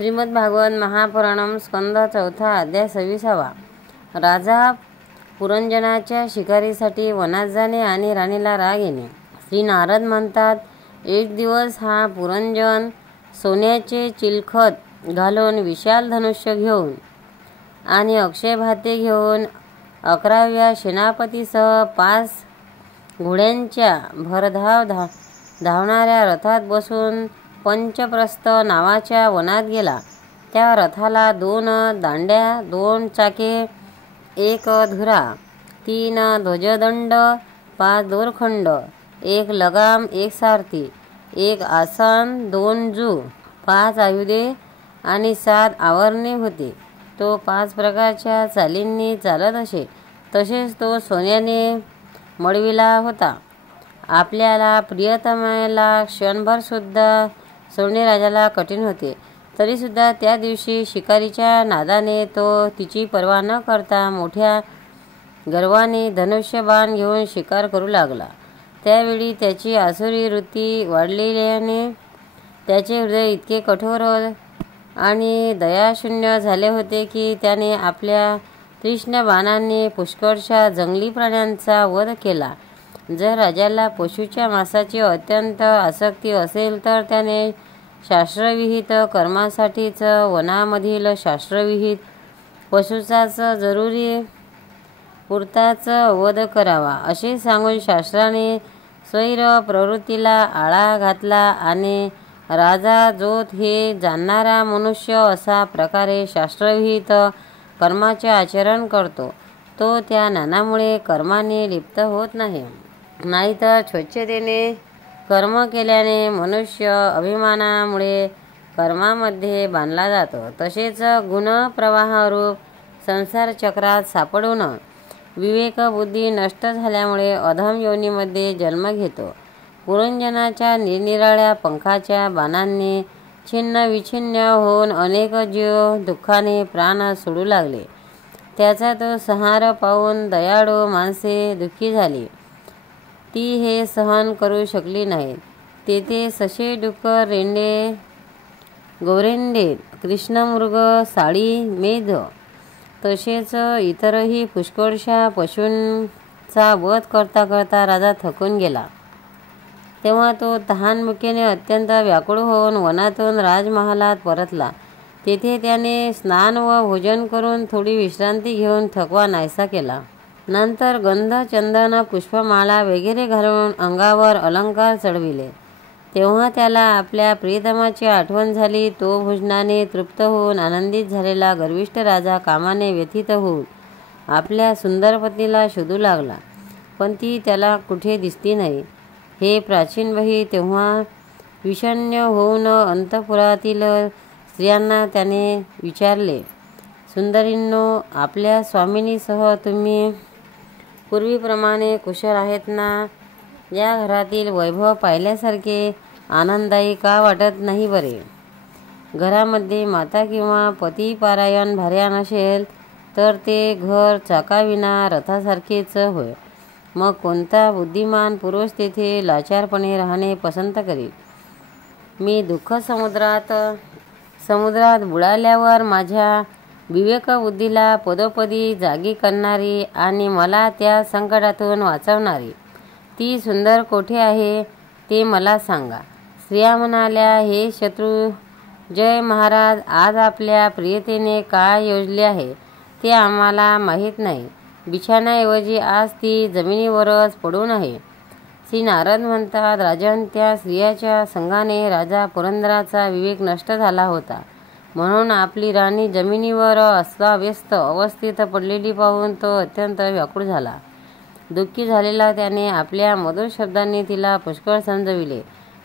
श्रीमद भागवत महापुराणम स्कंद चौथा अध्याय 26. राजा पुरंजनाच्या शिकारीसाठी वनात जाणे आणि राणीला राग येणे. श्री नारद म्हणतात, एक दिवस हा पुरंजन सोन्याचे चिलखत घालून विशाल धनुष्य घेऊन आणि अक्षय भाते घेऊन 11व्या सेनापतीसह 5 घोड्यांच्या भरधाव धावणाऱ्या रथात बसून पंचप्रस्थ नावाच्या वनात गेला. त्या रथाला 2 दांड्या, 2 चाके, 1 धुरा, 3 ध्वजदंड, 5 दोरखंड, 1 लगाम, 1 सारथी, 1 आसन, 2 जू, 5 आयुधे आणि 7 आवरणे होते. तो 5 प्रकारच्या चालींनी चालत असे. तसेच तो सोन्याने मढविला होता. आपल्याला प्रियतमेला क्षणभर सुद्धा सोडणे राजाला कठीण होते. तरीसुद्धा त्या दिवशी शिकारीच्या नादाने तो तिची पर्वा न करता मोठ्या गर्वाने धनुष्यबाण घेऊन शिकार करू लागला. त्यावेळी त्याची आसुरी वृत्ती वाढलेल्याने त्याचे हृदय इतके कठोर आणि दयाशून्य झाले होते की त्याने आपल्या तीक्ष्ण बाणांनी पुष्कळशा जंगली प्राण्यांचा वध केला. जर राजाला पशूच्या मांसाची अत्यंत आसक्ती असेल तर त्याने शास्त्रविहित कर्मासाठीच वनामधील शास्त्रविहित पशूचाच जरुरी पुरताच वध करावा असे सांगून शास्त्राने स्वैर प्रवृत्तीला आळा घातला आणि राजा जोत हे जाणणारा मनुष्य असा प्रकारे शास्त्रविहित कर्माचे आचरण करतो, तो त्या ज्ञानामुळे कर्माने लिप्त होत नाही. नाहीतर स्वच्छतेने कर्म केल्याने मनुष्य अभिमानामुळे कर्मामध्ये बांधला जातो. तसेच गुणप्रवाहरूप संसार चक्रात सापडून विवेकबुद्धी नष्ट झाल्यामुळे अधम योनीमध्ये जन्म घेतो. पुरंजनाच्या निरनिराळ्या पंखाच्या बाणांनी छिन्न विछिन्न होऊन अनेक जीव दुःखाने प्राण सोडू लागले. त्याचा तो संहार पाहून दयाळू माणसे दुःखी झाली. ती हे सहन करू शकली नाहीत. तेथे ससे, डुक्कर, रेंडे, गोरेंडे, कृष्णमृग, साळी, मेध तसेच इतरही पुष्कळशा पशूंचा वध करता करता राजा थकून गेला. तेव्हा तो तहानभुकेने अत्यंत व्याकुळ होऊन वनातून राजमहालात परतला. तेथे त्याने स्नान व भोजन करून थोडी विश्रांती घेऊन थकवा नाहीसा केला. नंतर गंध, चंदन, पुष्पमाळा वगैरे घालून अंगावर अलंकार चढविले. तेव्हा त्याला आपल्या प्रियतमाची आठवण झाली. तो भोजनाने तृप्त होऊन आनंदित झालेला गर्विष्ठ राजा कामाने व्यथित होऊन आपल्या सुंदर पत्नीला शोधू लागला, पण ती त्याला कुठे दिसती नाही. हे प्राचीन वही तेव्हा विषण्ण होऊन अंतपुरातील स्त्रियांना त्याने विचारले, सुंदरींनो, आपल्या स्वामिनीसह तुम्ही पूर्वीप्रमाणे कुशल आहेत ना? या घरातील वैभव पाहिल्यासारखे आनंददायी का वाटत नाही बरे? घरामध्ये माता किंवा पती पारायण भार्या नसेल तर ते घर चाकाविना रथासारखेच होय. मग कोणता बुद्धिमान पुरुष तेथे लाचारपणे राहणे पसंत करेल? मी दुःख समुद्रात बुडाल्यावर माझ्या विवेकबुद्धीला पदोपदी जागी करणारी आणि मला त्या संकटातून वाचवणारी ती सुंदर कोठे आहे ते मला सांगा. स्त्रिया म्हणाल्या, हे शत्रुंजय महाराज, आज आपल्या प्रियतेने काय योजले आहे ते आम्हाला माहीत नाही. बिछाण्याऐवजी आज ती जमिनीवरच पडून आहे. श्री नारद म्हणतात, राजन, त्या स्त्रियाच्या संगाने राजा पुरंदराचा विवेक नष्ट झाला होता. म्हणून आपली राणी जमिनीवर अस्ताव्यस्त अवस्थेत पडलेली पाहून तो अत्यंत व्याकुळ झाला. दुःखी झालेला त्याने आपल्या मधुर शब्दांनी तिला पुष्कळ समजविले,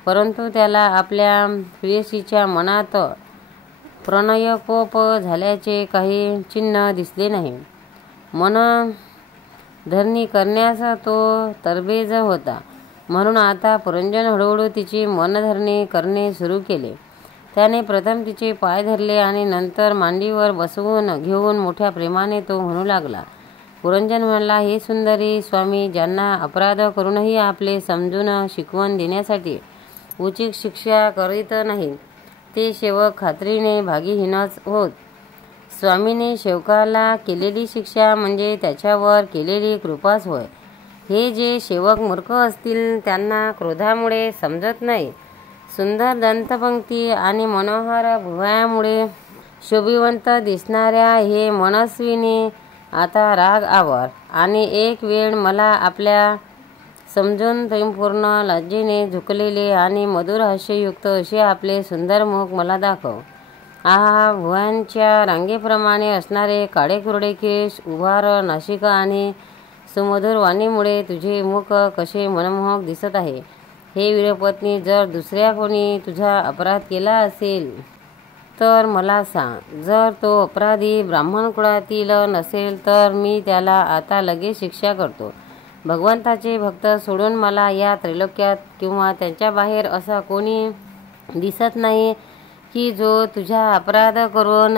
परंतु त्याला आपल्या प्रेयसीच्या मनात प्रणयकोप झाल्याचे काही चिन्ह दिसले नाही. मनधरणी करण्यास तो तरबेज होता. म्हणून आता पुरंजन हळूहळू तिची मनधरणी करणे सुरू केले. त्याने प्रथम तिचे पाय धरले आणि नंतर मांडीवर बसवून घेऊन मोठ्या प्रेमाने तो म्हणू लागला. पुरंजन म्हणाला, हे सुंदरी स्वामी, ज्यांना अपराध करूनही आपले समजून शिकवण देण्यासाठी उचित शिक्षा करीत नाहीत, ते सेवक खात्रीने भागीहीनच होत. स्वामीने सेवकाला केलेली शिक्षा म्हणजे त्याच्यावर केलेली कृपाच होय. हे जे सेवक मूर्ख असतील त्यांना क्रोधामुळे समजत नाही. सुंदर दंतपंक्ती आणि मनोहर भुवयामुळे शोभिवंत दिसणाऱ्या हे मनस्विनी आता राग आवर आणि एक वेळ मला आपल्या समजून प्रेमपूर्ण लज्जेने झुकलेले आणि मधुर हास्ययुक्त असे आपले सुंदर मुख मला दाखव. आहा, भुवयांच्या रांगेप्रमाणे असणारे काळेकुरडे केस, उभार नासिका आणि सुमधुर वाणीमुळे तुझे मुख कसे मनमोहक दिसत आहे. हे वीरपत्नी, जर दुसऱ्या कोणी तुझा अपराध केला असेल तर मला सांग. जर तो अपराधी ब्राह्मण कुळातील नसेल तर मी त्याला आता लगेच शिक्षा करतो. भगवंताचे भक्त सोडून मला या त्रैलोक्यात किंवा त्यांच्या बाहेर असा कोणी दिसत नाही की जो तुझा अपराध करून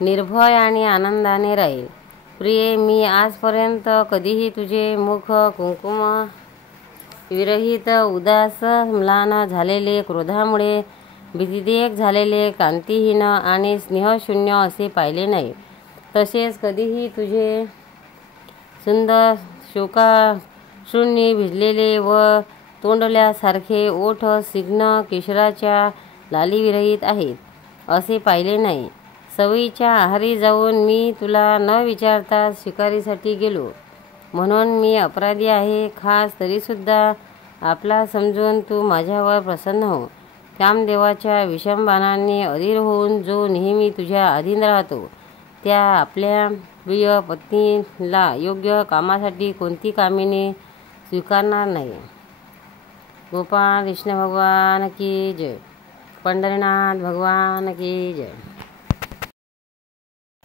निर्भय आणि आनंदाने राहील. प्रिये, मी आजपर्यंत कधीही तुझे मुख कुंकुम विरहित, उदास, म्लान झालेले, क्रोधामुळे भीतिदेक झालेले, कांतीहीन आणि स्नेहशून्य असे पाहिले नाही. तसेच कधीही तुझे सुंदर शोकाश्रूंनी भिजलेले व तोंडल्यासारखे ओठ सिग्न केशराच्या लालीविरहित आहेत असे पाहिले नाही. सवयीच्या आहारी जाऊन मी तुला न विचारताच शिकारीसाठी गेलो म्हणून मी अपराधी आहे खास, तरीसुद्धा आपला समजून तू माझ्यावर प्रसन्न हो. कामदेवाच्या विषम बाणांनी अधीर होऊन जो नेहमी तुझ्या अधीन राहतो त्या आपल्या प्रिय पत्नीला योग्य कामासाठी कोणती कामिनी स्वीकारणार नाही. गोपाळ कृष्ण भगवान की जय. पंढरीनाथ भगवान की जय.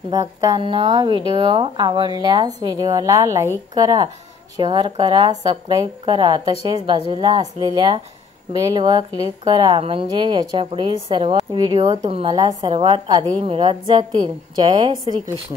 भक्तांनो, व्हिडिओ आवडल्यास व्हिडिओला लाईक करा, शेअर करा, सबस्क्राईब करा. तसेच बाजूला असलेल्या बेलवर क्लिक करा म्हणजे याच्यापुढील सर्व व्हिडिओ तुम्हाला सर्वात आधी मिळत जातील. जय श्री कृष्ण.